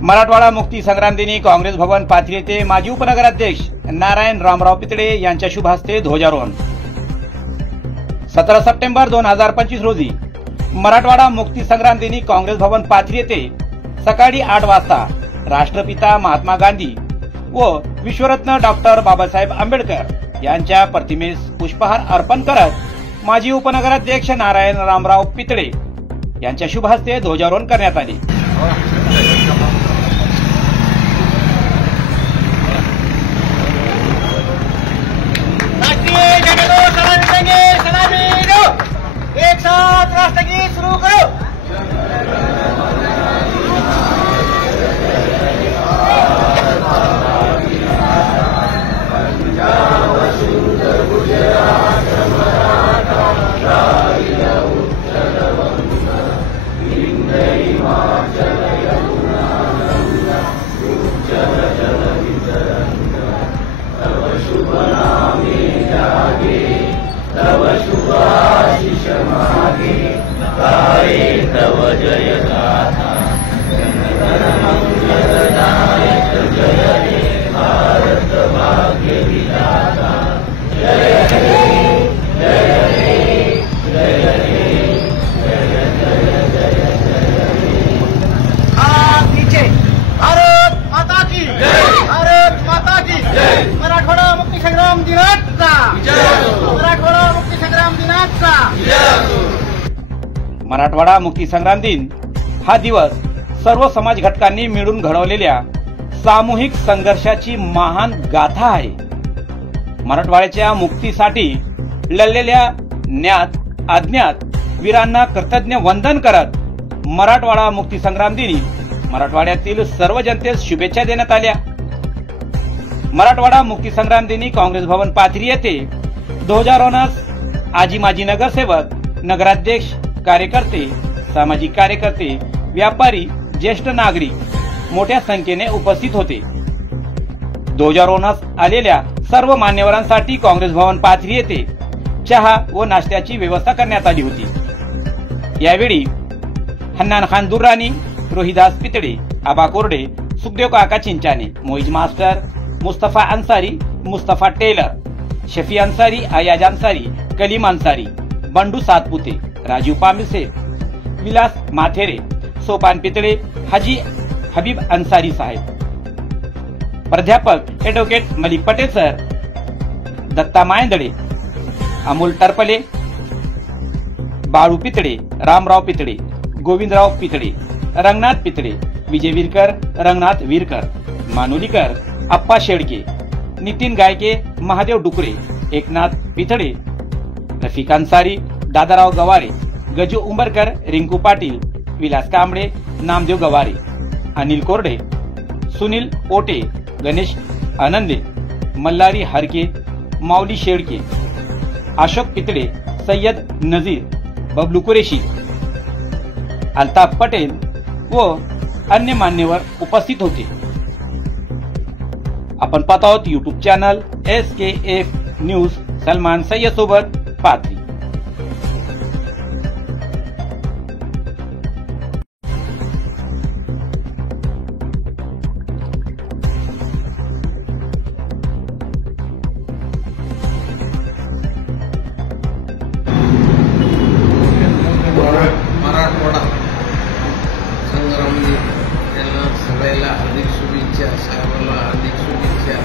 मराठवाडा मुक्ती संग्राम दिनी काँग्रेस भवन पाथरी येथे माजी उपनगराध्यक्ष नारायण रामराव पितळे यांच्या शुभ हस्ते ध्वजारोहण। 17 सप्टेंबर 2025 रोजी मराठवाडा मुक्ती संग्राम दिनी काँग्रेस भवन पाथरी येथे सकाळी 8 वाजता राष्ट्रपिता महात्मा गांधी व विश्वरत्न डॉक्टर बाबासाहेब आंबेडकर यांच्या प्रतिमेस पुष्पहार अर्पण करत माजी उपनगराध्यक्ष नारायण रामराव पितळे यांच्या शुभ हस्ते ध्वजारोहण करण्यात आले। एक साथ राष्ट्रगीत शुरू करो। तव शुभ आशीष मागे गाये तव जय गाथा मंगलदायक जय हे भारत भाग्य विधाता जय हे जय हे जय हे जय जय जय जय। हाथ नीचे। भारत माता की जय। भारत माता की जय। मराठवाडा मुक्ती संग्राम दिनाचा मराठवाडा मुक्ती संग्राम दिनाचा। मराठवाडा मुक्ती संग्राम दिन हा दिवस सर्व समाज घटकांनी मिळून घडवलेल्या सामूहिक संघर्षाची महान गाथा आहे। मराठवाड्याच्या मुक्तीसाठी लढलेल्या ज्ञात अज्ञात वीरांना कृतज्ञ वंदन करत मराठवाडा मुक्ती संग्राम दिनी मराठवाड्यातील सर्व जनतेस शुभेच्छा देण्यात आल्या। मराठवाडा मुक्ती संग्राम दिनी काँग्रेस भवन पाथरी येथे ध्वजारोहणास आजी माजी नगरसेवक, नगराध्यक्ष, कार्यकर्ते, सामाजिक कार्यकर्ते, व्यापारी, ज्येष्ठ नागरिक मोठ्या संख्येने उपस्थित होते। ध्वजारोहणास आलेल्या सर्व मान्यवरांसाठी काँग्रेस भवन पाथरी येथे चहा व नाश्त्याची व्यवस्था करण्यात आली होती। यावेळी हन्नान खान दुर्राणी, रोहिदास पितळे, आबा कोरडे, सुखदेव काका चिंचाने, मोईज मास्टर, मुस्तफा अन्सारी, मुस्तफा टेलर, शफी अन्सारी, अयाज अन्सारी, कलीम अन्सारी, बंडू सातपुते, राजीव पामिसे, विलास माथेरे, सोपान पितळे, हाजी हबीब अन्सारी साहेब, प्राध्यापक ॲडव्होकेट मलिक पटेल सर, दत्ता मायंदळे, अमोल टरपले, बाळू पितळे, रामराव पितळे, गोविंदराव पितळे, रंगनाथ पितळे, विजय विरकर, रंगनाथ विरकर, मानुलीकर, अप्पा शेडके, नितीन गायके, महादेव डुकरे, एकनाथ पितळे, रफिक अन्सारी, दादाराव गवारे, गजू उंबरकर, रिंकू पाटील, विलास कांबळे, नामदेव गवारे, अनिल कोरडे, सुनील ओटे, गणेश आनंदे, मल्हारी हरके, माऊली शेडके, अशोक पितळे, सय्यद नजीर, बबलू कुरेशी, अल्ताफ पटेल व अन्य मान्यवर उपस्थित होते। आपण पाहत आहोत YouTube channel SKF news Salman Sayyed सोबत पाथरी। मराठवाडा संग्राम दिन यांना सगळ्याला हार्दिक शुभेच्छा, साहेबांना हार्दिक शुभेच्छा।